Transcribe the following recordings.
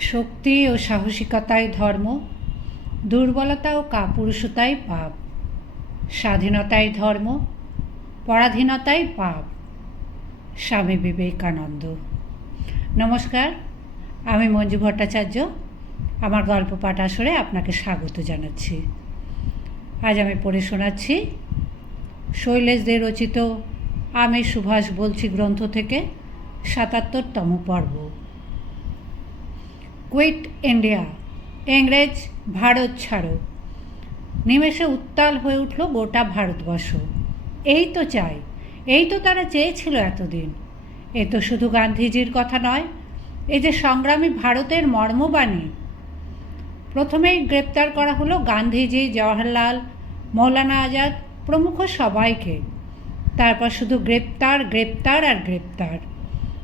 শক্তি ও সাহসিকতাই ধর্ম, দুর্বলতা ও কাপুরুষতাই পাপ, স্বাধীনতাই ধর্ম, পরাধীনতাই পাপ, স্বামী বিবেকানন্দ। নমস্কার, আমি মঞ্জু ভট্টাচার্য। আমার গল্প পাঠ আসরে আপনাকে স্বাগত জানাচ্ছি। আজ আমি পড়ে শোনাচ্ছি শৈলেশদের রচিত আমি সুভাষ বলছি গ্রন্থ থেকে সাতাত্তরতম পর্ব। Quit India. ইংরেজ, ভারত ছাড়ো। নিমেষে উত্তাল হয়ে উঠল গোটা ভারতবর্ষ। এই তো চাই এই তো তারা চেয়েছিল এতদিন। এ তো শুধু গান্ধীজির কথা নয় এই যে সংগ্রামী ভারতের মর্মবাণী। প্রথমেই গ্রেপ্তার করা হলো গান্ধীজি, জওয়াহরলাল, মৌলানা আজাদ প্রমুখ সবাইকে। তারপর শুধু গ্রেপ্তার গ্রেপ্তার আর গ্রেপ্তার।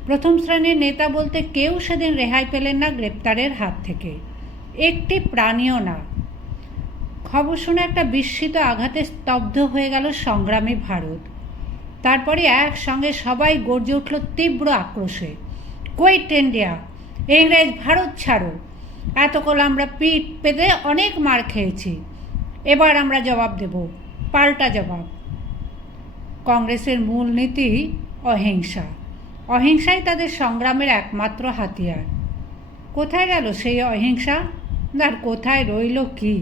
প্রথম শ্রেণির নেতা বলতে কেউ সেদিন রেহাই পেলেন না গ্রেপ্তারের হাত থেকে। একটি প্রাণীও না। খবর শুনে একটা বিস্মিত আঘাতে স্তব্ধ হয়ে গেল সংগ্রামী ভারত। তারপরে একসঙ্গে সবাই গর্জে উঠল তীব্র আক্রোশে। কুইট ইন্ডিয়া ইংরেজ ভারত ছাড়ো। এতকাল আমরা পিঠ পেতে অনেক মার খেয়েছি। এবার আমরা জবাব দেব, পাল্টা জবাব। কংগ্রেসের মূল নীতি অহিংসা। অহিংসাই তাদের সংগ্রামের একমাত্র হাতিয়ার। কোথায় গেল সেই অহিংসা? আর কোথায় রইল কি?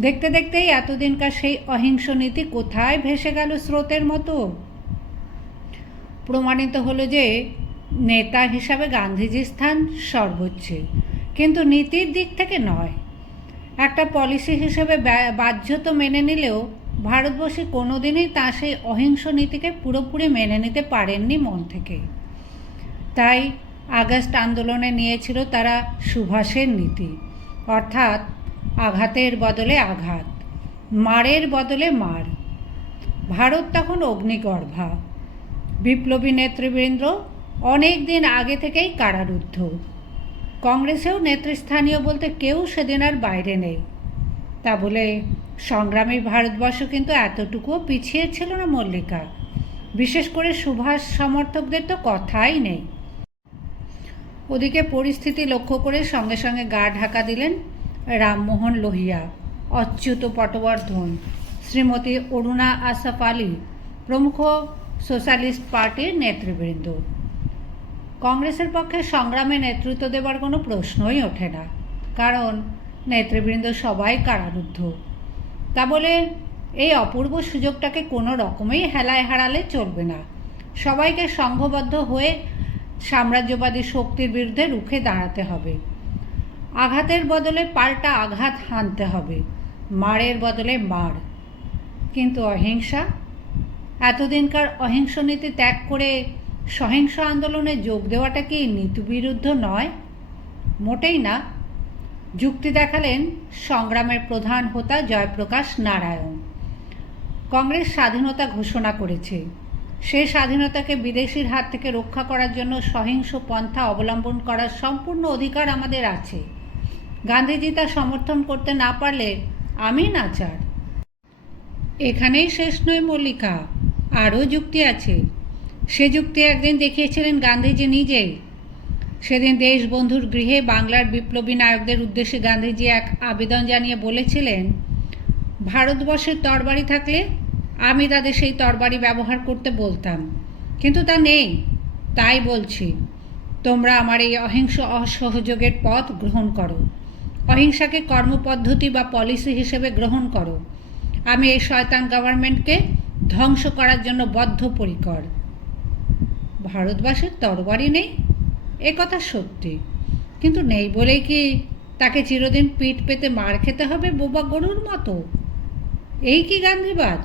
দেখতে দেখতেই এতদিনকার সেই অহিংস নীতি কোথায় ভেসে গেল স্রোতের মতো? প্রমাণিত হলো যে নেতা হিসাবে গান্ধীজির স্থান সর্বোচ্চে, কিন্তু নীতির দিক থেকে নয়। একটা পলিসি হিসেবে বাহ্য তো মেনে নিলেও ভারতবর্ষে কোনোদিনই তা সেই অহিংস নীতিকে পুরোপুরি মেনে নিতে পারেননি মন থেকে। তাই আগস্ট আন্দোলনে নিয়েছিল তারা সুভাষের নীতি, অর্থাৎ আঘাতের বদলে আঘাত, মারের বদলে মার। ভারত তখন অগ্নিগর্ভা। বিপ্লবী নেতৃবৃন্দ অনেক দিন আগে থেকেই কারারুদ্ধ। কংগ্রেসেও নেতৃস্থানীয় বলতে কেউ সেদিন আর বাইরে নেই। তা বলে সংগ্রামী ভারতবর্ষ কিন্তু এতটুকুও পিছিয়ে ছিল না মল্লিকা। বিশেষ করে সুভাষ সমর্থকদের তো কথাই নেই। ওদিকে পরিস্থিতি লক্ষ্য করে সঙ্গে সঙ্গে গা ঢাকা দিলেন রামমোহন লোহিয়া, অচ্যুত পটবর্ধন, শ্রীমতী অরুণা আসাফ আলী, প্রমুখ সোশ্যালিস্ট পার্টির নেতৃবৃন্দ। কংগ্রেসের পক্ষে সংগ্রামে নেতৃত্ব দেবার কোনো প্রশ্নই ওঠে না, কারণ নেতৃবৃন্দ সবাই কারারুদ্ধ। তা বলে, এই অপূর্ব সুযোগটাকে কোনো রকমেই হেলায় হারালে চলবে না। সবাইকে সংঘবদ্ধ হয়ে সাম্রাজ্যবাদী শক্তির বিরুদ্ধে রুখে দাঁড়াতে হবে। আঘাতের বদলে পাল্টা আঘাত হানতে হবে। মারের বদলে মার। কিন্তু অহিংসা? এতদিনকার অহিংস নীতি ত্যাগ করে সহিংস আন্দোলনে যোগ দেওয়াটা কি নীতিবিরুদ্ধ নয়? মোটেই না। যুক্তি দেখালেন সংগ্রামের প্রধান হোতা জয়প্রকাশ নারায়ণ। কংগ্রেস স্বাধীনতা ঘোষণা করেছে। সেই স্বাধীনতাকে বিদেশির হাত থেকে রক্ষা করার জন্য সহিংস পন্থা অবলম্বন করার সম্পূর্ণ অধিকার আমাদের আছে। গান্ধীজি তা সমর্থন করতে না পারলে আমি নাচার এখানেই শেষ নয় মল্লিকা, আরও যুক্তি আছে। সে যুক্তি একদিন দেখিয়েছিলেন গান্ধীজি নিজেই। সেদিন দেশবন্ধুর গৃহে বাংলার বিপ্লবী নায়কদের উদ্দেশ্যে গান্ধীজি এক আবেদন জানিয়ে বলেছিলেন, ভারতবর্ষের তরবারি থাকলে আমি তাদের সেই তরবারি ব্যবহার করতে বলতাম, কিন্তু তা নেই, তাই বলছি, তোমরা আমার এই অহিংস অসহযোগের পথ গ্রহণ করো। অহিংসাকে কর্মপদ্ধতি বা পলিসি হিসেবে গ্রহণ করো। আমি এই শয়তান গভর্নমেন্টকে ধ্বংস করার জন্য বদ্ধপরিকর। ভারতবাসীর তরবারি নেই এ কথা সত্যি। কিন্তু নেই বলেই কি তাকে চিরদিন পিঠ পেতে মার খেতে হবে বোবা গরুর মতো? এই কি গান্ধীবাদ?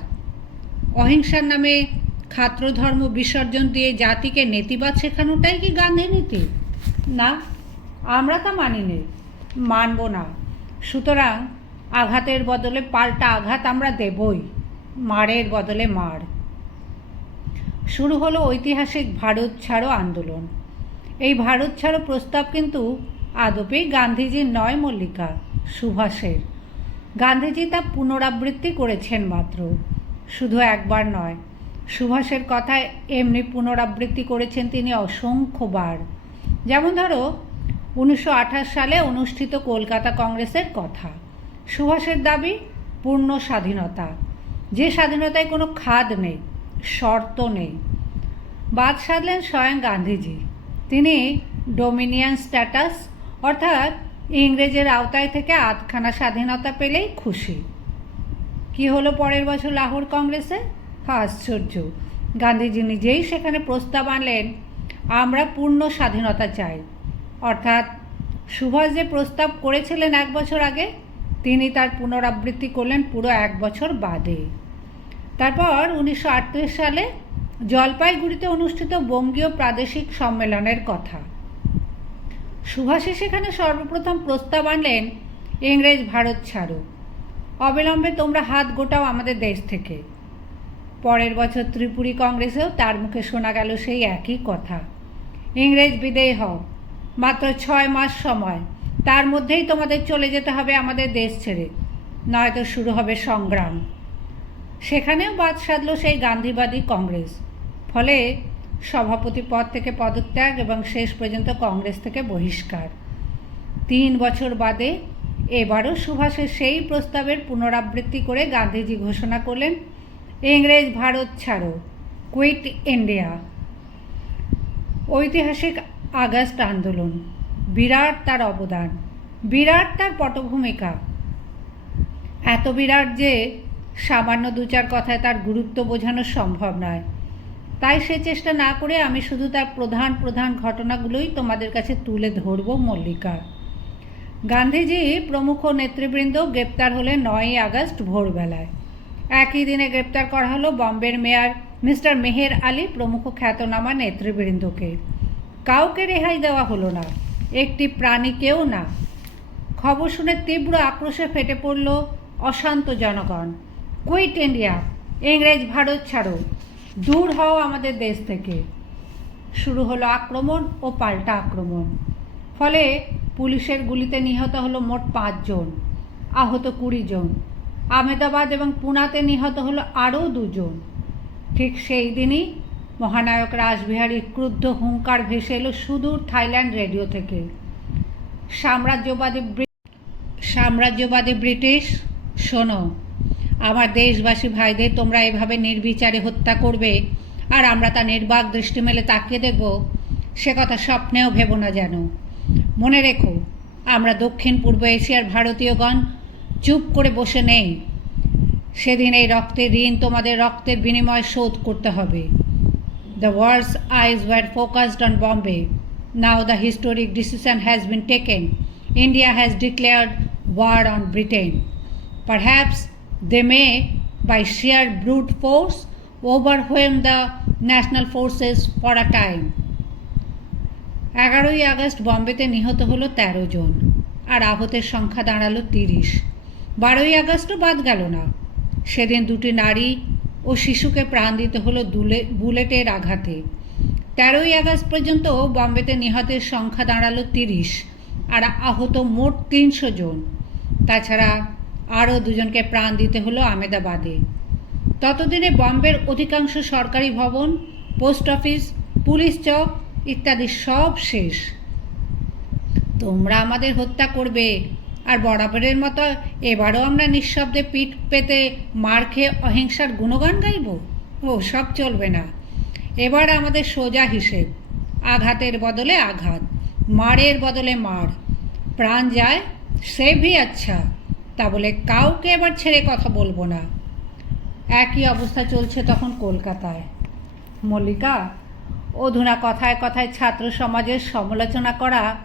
অহিংসার নামে খাত্রধর্ম বিসর্জন দিয়ে জাতিকে নেতিবাদ শেখানোটাই কি গান্ধী নীতি? না, আমরা তা মানি নে, মানব না। সুতরাং আঘাতের বদলে পাল্টা আঘাত আমরা দেবই, মারের বদলে মার। শুরু হলো ঐতিহাসিক ভারত ছাড়ো আন্দোলন। এই ভারত ছাড়ো প্রস্তাব কিন্তু আদপেই গান্ধীজির নয় মল্লিকা, সুভাষের। গান্ধীজি তা পুনরাবৃত্তি করেছেন মাত্র, শুধু একবার নয়। সুভাষের কথায় এমনি পুনরাবৃত্তি করেছেন তিনি অসংখ্যবার। যেমন ধরো, উনিশশো আঠাশ সালে অনুষ্ঠিত কলকাতা কংগ্রেসের কথা। সুভাষের দাবি, পূর্ণ স্বাধীনতা। যে স্বাধীনতায় কোনো খাদ নেই, শর্ত নেই। বাদ সাধলেন স্বয়ং গান্ধীজি। তিনি ডোমিনিয়ান স্ট্যাটাস, অর্থাৎ ইংরেজের আওতায় থেকে আধখানা স্বাধীনতা পেলেই খুশি। কি হলো পরের বছর লাহোর কংগ্রেসে? আশ্চর্য। গান্ধীজি নিজেই সেখানে প্রস্তাব আনলেন, আমরা পূর্ণ স্বাধীনতা চাই। অর্থাৎ সুভাষ যে প্রস্তাব করেছিলেন এক বছর আগে, তিনি তার পুনরাবৃত্তি করলেন পুরো এক বছর বাদে। তারপর উনিশশো আটত্রিশ সালে জলপাইগুড়িতে অনুষ্ঠিত বঙ্গীয় প্রাদেশিক সম্মেলনের কথা। সুভাষে সেখানে সর্বপ্রথম প্রস্তাব আনলেন, ইংরেজ ভারত ছাড়ো। অবিলম্বে তোমরা হাত গোটাও আমাদের দেশ থেকে। পরের বছর ত্রিপুরী কংগ্রেসেও তার মুখে শোনা গেল সেই একই কথা। ইংরেজ বিদেয় হও। মাত্র ছয় মাস সময়। তার মধ্যেই তোমাদের চলে যেতে হবে আমাদের দেশ ছেড়ে। নয়তো শুরু হবে সংগ্রাম। সেখানেও বাদ সাধল সেই গান্ধীবাদী কংগ্রেস। ফলে সভাপতি পদ থেকে পদত্যাগ এবং শেষ পর্যন্ত কংগ্রেস থেকে বহিষ্কার। তিন বছর বাদে এবারও সুভাষের সেই প্রস্তাবের পুনরাবৃত্তি করে গান্ধীজি ঘোষণা করলেন, ইংরেজ ভারত ছাড়ো কুইট ইন্ডিয়া ঐতিহাসিক আগস্ট আন্দোলন, বিরাট তার অবদান, বিরাট তার পটভূমিকা। এত বিরাট যে সামান্য দু চার কথায় তার গুরুত্ব বোঝানো সম্ভব নয়। তাই সে চেষ্টা না করে আমি শুধু তার প্রধান প্রধান ঘটনাগুলোই তোমাদের কাছে তুলে ধরব মল্লিকার গান্ধীজি প্রমুখ নেতৃবৃন্দ গ্রেপ্তার হলেন নয়ই আগস্ট ভোরবেলায়। একই দিনে গ্রেপ্তার করা হলো বম্বের মেয়র মিস্টার মেহের আলী, প্রমুখ খ্যাতনামা নেতৃবৃন্দকে। কাউকে রেহাই দেওয়া হলো না, একটি প্রাণীকেও না। খবর শুনে তীব্র আক্রোশে ফেটে পড়ল অশান্ত জনগণ কুইট ইন্ডিয়া, ইংরেজ, ভারত ছাড়ো। দূর হও আমাদের দেশ থেকে। শুরু হলো আক্রমণ ও পাল্টা আক্রমণ। ফলে পুলিশের গুলিতে নিহত হলো মোট পাঁচজন, আহত কুড়ি জন। আহমেদাবাদ এবং পুনাতে নিহত হলো আরও দুজন। ঠিক সেই দিনই মহানায়ক রাসবিহারী ক্রুদ্ধ হুঙ্কার ভেসে এলো সুদূর থাইল্যান্ড রেডিও থেকে। সাম্রাজ্যবাদী সাম্রাজ্যবাদী ব্রিটিশ, শোনো। আমার দেশবাসী ভাইদের তোমরা এভাবে নির্বিচারে হত্যা করবে, আর আমরা তা নির্বাক দৃষ্টি মেলে তাকিয়ে দেখব, সে কথা স্বপ্নেও ভেবো না যেন। মনে রেখো, আমরা দক্ষিণ পূর্ব এশিয়ার ভারতীয়গণ চুপ করে বসে নেই। সেদিন এই রক্তের ঋণ তোমাদের রক্তের বিনিময় শোধ করতে হবে। The world's eyes were focused on Bombay now the historic decision has been taken India has declared war on Britain. Perhaps they may, by sheer brute force, overwhelm the national forces for a time. এগারোই August বম্বেতে নিহত হলো তেরো জন আর আহতের সংখ্যা দাঁড়াল তিরিশ। বারোই আগস্টও বাদ গেল না। সেদিন দুটি নারী ও শিশুকে প্রাণ দিতে হলো দুলে বুলেটের আঘাতে। তেরোই আগস্ট পর্যন্ত বম্বেতে নিহতের সংখ্যা দাঁড়াল তিরিশ আর আহত মোট তিনশো জন। তাছাড়া আরও দুজনকে প্রাণ দিতে হলো আমেদাবাদে। ততদিনে বম্বের অধিকাংশ সরকারি ভবন, পোস্ট অফিস, পুলিশ চক ইত্যাদি সব শেষ। তোমরা আমাদের হত্যা করবে। আর বরাবরের মতো এবারও আমরা নিঃশব্দে পিঠ পেতে মার খেয়ে অহিংসার গুণগান গাইব? ও, সব চলবে না। এবার আমাদের সোজা হিসেব। আঘাতের বদলে আঘাত, মারের বদলে মার। প্রাণ যায় সে ভি আচ্ছা। তা বলে কাউকে এবার ছেড়ে কথা বলব না। একই অবস্থা চলছে তখন কলকাতায়। মল্লিকা, অধুনা কথায় কথায় ছাত্র সমাজের সমালোচনা করা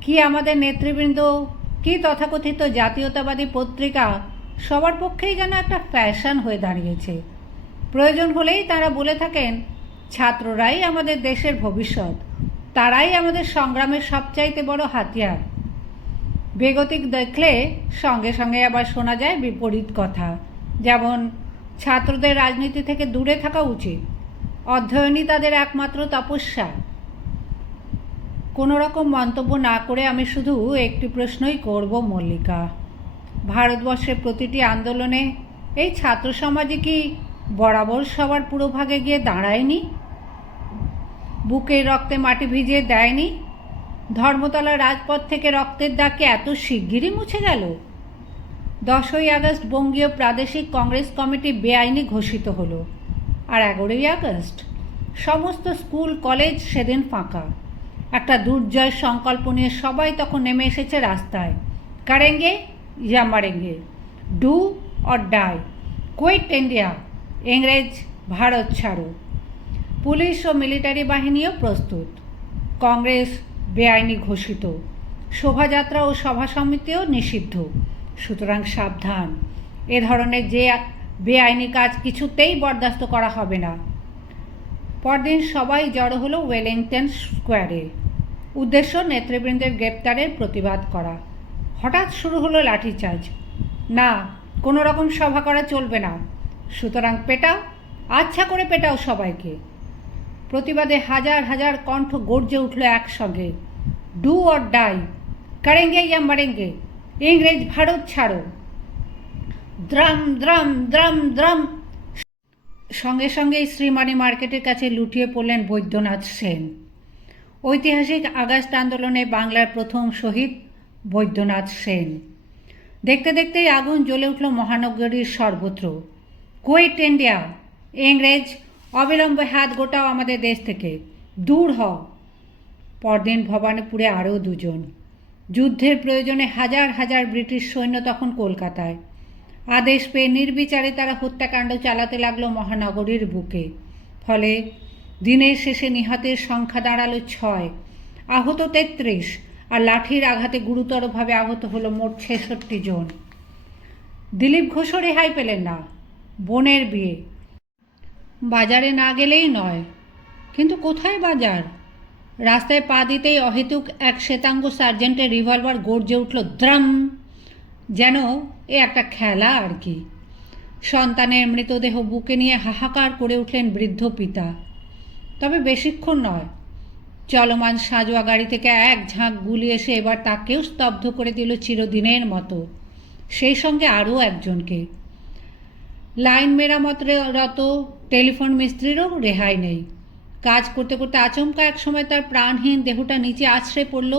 কি আমাদের নেতৃবৃন্দ, কি তথাকথিত জাতীয়তাবাদী পত্রিকা, সবার পক্ষেই যেন একটা ফ্যাশন হয়ে দাঁড়িয়েছে। প্রয়োজন হলেই তারা বলে থাকেন, ছাত্ররাই আমাদের দেশের ভবিষ্যৎ, তারাই আমাদের সংগ্রামের সবচাইতে বড় হাতিয়ার। বেগতিক দেখলে সঙ্গে সঙ্গে আবার শোনা যায় বিপরীত কথা। যেমন, ছাত্রদের রাজনীতি থেকে দূরে থাকা উচিত। অধ্যয়নই তাদের একমাত্র তপস্যা। কোনো রকম মন্তব্য না করে আমি শুধু একটি প্রশ্নই করব, মল্লিকা। ভারতবর্ষের প্রতিটি আন্দোলনে এই ছাত্র সমাজে কি বরাবর সবার পুরোভাগে গিয়ে দাঁড়ায়নি? বুকের রক্তে মাটি ভিজিয়ে দেয়নি? ধর্মতলা রাজপথ থেকে রক্তের দাগকে এত শিগগিরই মুছে গেল? দশই আগস্ট বঙ্গীয় প্রাদেশিক কংগ্রেস কমিটি বেআইনি ঘোষিত হলো আর এগারোই আগস্ট সমস্ত স্কুল, কলেজ সেদিন ফাঁকা। একটা দুর্জয় সংকল্প নিয়ে সবাই তখন নেমে এসেছে রাস্তায়। কারেঙ্গে ইয়া মারেঙ্গে, do or die quit India, ইংরেজ, ভারত ছাড়ো। পুলিশ ও মিলিটারি বাহিনীও প্রস্তুত। কংগ্রেস বেআইনি ঘোষিত। শোভাযাত্রা ও সভা সমিতিও নিষিদ্ধ। সুতরাং সাবধান। এ ধরনের যে বেআইনি কাজ কিছুতেই বরদাস্ত করা হবে না। পরদিন সবাই জড়ো হলো ওয়েলিংটন স্কোয়ারে। উদ্দেশ্য নেতৃবৃন্দের গ্রেপ্তারের প্রতিবাদ করা। হঠাৎ শুরু হলো লাঠিচার্জ। না কোনো রকম সভা করা চলবে না। সুতরাং পেটাও আচ্ছা করে পেটাও সবাইকে। প্রতিবাদে হাজার হাজার কণ্ঠ গর্জে উঠল একসঙ্গে। ডু অর ডাই কারেঙ্গে ইয়া মারেঙ্গে ইংরেজ ভারত ছাড়ো দ্রাম দ্রাম দ্রাম দ্রাম সঙ্গে সঙ্গেই শ্রীমানি মার্কেটের কাছে লুটিয়ে পড়লেন বৈদ্যনাথ সেন। ঐতিহাসিক আগস্ট আন্দোলনে বাংলার প্রথম শহীদ বৈদ্যনাথ সেন। দেখতে দেখতেই আগুন জ্বলে উঠল মহানগরীর সর্বত্র। Quit, India. ইংরেজ, অবিলম্বে হাত গোটাও আমাদের দেশ থেকে। দূর হও। পরদিন ভবানীপুরে আরও দুজন। যুদ্ধের প্রয়োজনে হাজার হাজার ব্রিটিশ সৈন্য তখন কলকাতায়। আদেশ পেয়ে নির্বিচারে তারা হত্যাকাণ্ড চালাতে লাগল মহানগরীর বুকে। ফলে দিনের শেষে নিহতের সংখ্যা দাঁড়াল ছয়। আহত তেত্রিশ, আর লাঠির আঘাতে গুরুতরভাবে আহত হলো মোট ছেষট্টি জন। দিলীপ ঘোষও রেহাই পেলেন না। বোনের বিয়ে। বাজারে না গেলেই নয়। কিন্তু কোথায় বাজার? রাস্তায় পা দিতেই অহেতুক এক শ্বেতাঙ্গ সার্জেন্টের রিভলভার গর্জে উঠল, দ্রাম! যেন এ একটা খেলা আর কি। সন্তানের মৃতদেহ বুকে নিয়ে হাহাকার করে উঠলেন বৃদ্ধ পিতা। তবে বেশিক্ষণ নয়, চলমান সাজোয়া গাড়ি থেকে এক ঝাঁক গুলি এসে এবার তাকেও স্তব্ধ করে দিল চিরদিনের মতো। সেই সঙ্গে আরও একজনকে। লাইন মেরামতরত টেলিফোন মিস্ত্রিরও রেহাই নেই। কাজ করতে করতে আচমকা এক সময় তার প্রাণহীন দেহটা নিচে আছড়ে পড়ল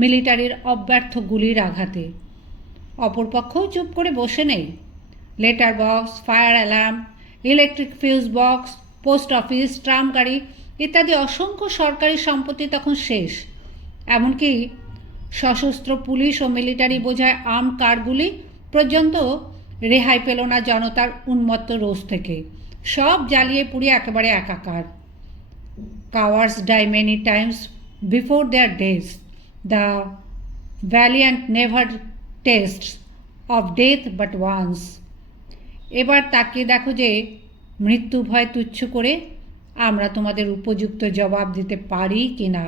মিলিটারির অব্যর্থ গুলির আঘাতে। অপরপক্ষও চুপ করে বসে নেই। Letter box, fire alarm, electric fuse box, post office, tram গাড়ি ইত্যাদি অসংখ্য সরকারি সম্পত্তি তখন শেষ। এমনকি সশস্ত্র পুলিশ ও মিলিটারি বোঝায় আর্ম কারগুলি পর্যন্ত রেহাই পেল না জনতার উন্মত্ত রোষ থেকে। সব জ্বালিয়ে পুড়িয়ে একেবারে একাকার। Cowards die many times before their days. The valiant never tastes of death but once. এবার তাকিয়ে দেখো যে মৃত্যু ভয় তুচ্ছ করে আমরা তোমাদের উপযুক্ত জবাব দিতে পারি কি না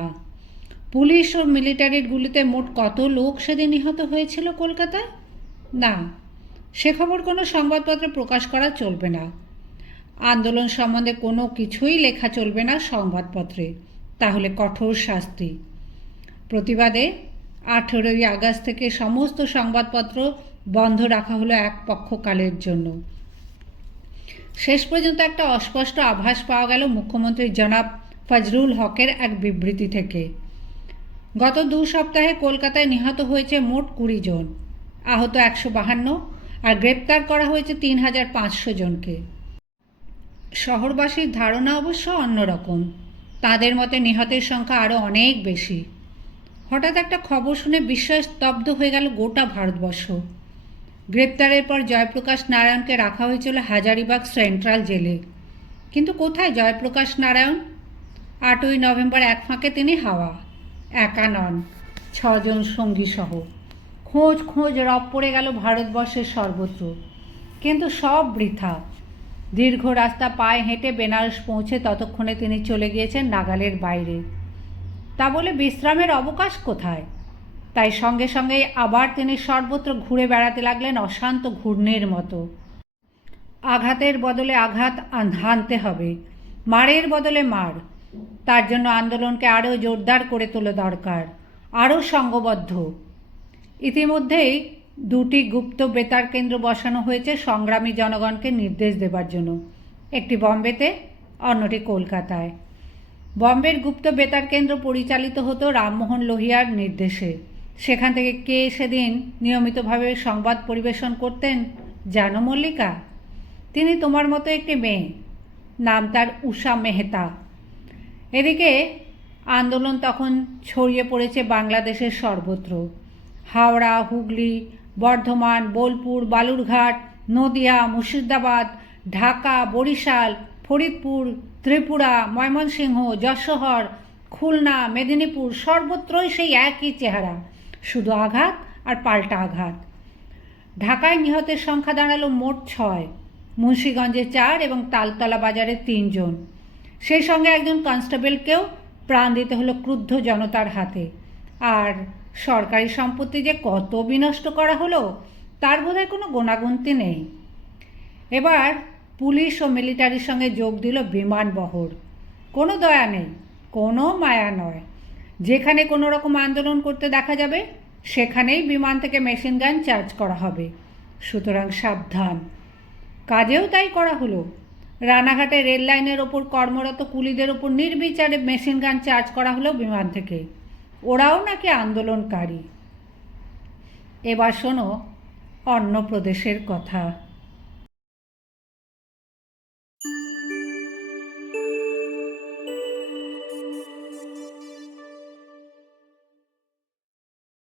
পুলিশ ও মিলিটারির গুলিতে মোট কত লোক সেদিন নিহত হয়েছিল কলকাতায় না, সে খবর কোনো সংবাদপত্রে প্রকাশ করা চলবে না আন্দোলন সম্বন্ধে কোনো কিছুই লেখা চলবে না সংবাদপত্রে। তাহলে কঠোর শাস্তি। প্রতিবাদে আঠেরোই আগস্ট থেকে সমস্ত সংবাদপত্র বন্ধ রাখা হলো এক পক্ষকালের জন্য। শেষ পর্যন্ত একটা অস্পষ্ট আভাস পাওয়া গেল মুখ্যমন্ত্রী জনাব ফজরুল হকের এক বিবৃতি থেকে। গত দু সপ্তাহে কলকাতায় নিহত হয়েছে মোট কুড়ি জন। আহত একশো বাহান্ন আর গ্রেপ্তার করা হয়েছে তিন হাজার পাঁচশো জনকে। শহরবাসীর ধারণা অবশ্য অন্যরকম তাদের মতে নিহতের সংখ্যা আরও অনেক বেশি। হঠাৎ একটা খবর শুনে বিস্ময়ে স্তব্ধ হয়ে গেল গোটা ভারতবর্ষ। গ্রেপ্তারের পর জয়প্রকাশ নারায়ণকে রাখা হয়েছিল হাজারিবাগ সেন্ট্রাল জেলে। কিন্তু কোথায় জয়প্রকাশ নারায়ণ? আটই নভেম্বর এক ফাঁকে তিনি হাওয়া। একা নন, ছজন সঙ্গী সহ। খোঁজ খোঁজ রব পড়ে গেল ভারতবর্ষের সর্বত্র। কিন্তু সব বৃথা। দীর্ঘ রাস্তা পায়ে হেঁটে বেনারস পৌঁছে ততক্ষণে তিনি চলে গিয়েছেন নাগালের বাইরে। তা বলে বিশ্রামের অবকাশ কোথায়? তাই সঙ্গে সঙ্গে আবার তিনি সর্বত্র ঘুরে বেড়াতে লাগলেন অশান্ত ঘূর্ণের মতো। আঘাতের বদলে আঘাত হানতে হবে। মারের বদলে মার। তার জন্য আন্দোলনকে আরও জোরদার করে তোলা দরকার। আরও সঙ্গবদ্ধ। ইতিমধ্যেই দুটি গুপ্ত বেতার কেন্দ্র বসানো হয়েছে সংগ্রামী জনগণকে নির্দেশ দেবার জন্য। একটি বম্বেতে, অন্যটি কলকাতায়। বম্বের গুপ্ত বেতার কেন্দ্র পরিচালিত হতো রামমোহন লোহিয়ার নির্দেশে। সেখান থেকে কে সেদিন নিয়মিতভাবে সংবাদ পরিবেশন করতেন জানো মল্লিকা? তিনি তোমার মতো একটি মেয়ে। নাম তার উষা মেহতা। এদিকে আন্দোলন তখন ছড়িয়ে পড়েছে বাংলাদেশের সর্বত্র। হাওড়া, হুগলি বর্ধমান, বোলপুর, বালুরঘাট, নদিয়া, মুর্শিদাবাদ, ঢাকা, বরিশাল, ফরিদপুর, ত্রিপুরা, ময়মনসিংহ, যশোহর, খুলনা, মেদিনীপুর, সর্বত্রই সেই একই চেহারা। শুধু আঘাত আর পাল্টা আঘাত। ঢাকায় নিহতের সংখ্যা দাঁড়াল মোট ছয়। মুন্সীগঞ্জে চার এবং তালতলা বাজারে তিনজন। সেই সঙ্গে একজন কনস্টেবলকেও প্রাণ দিতে হলো ক্রুদ্ধ জনতার হাতে। আর সরকারি সম্পত্তি যে কত বিনষ্ট করা হলো, তার বোধহয় কোনো গোনাগুনতি নেই। এবার পুলিশ ও মিলিটারির সঙ্গে যোগ দিল বিমান বহর। কোনো দয়া নেই, কোনো মায়া নয়। যেখানে কোনো রকম আন্দোলন করতে দেখা যাবে, সেখানেই বিমান থেকে মেশিন গান চার্জ করা হবে। সুতরাং সাবধান। কাজেও তাই করা হলো। রানাঘাটে রেল লাইনের ওপর কর্মরত কুলিদের ওপর নির্বিচারে মেশিন গান চার্জ করা হলো বিমান থেকে। ওরাও নাকি আন্দোলনকারী। এবার শোনো অন্য প্রদেশের কথা।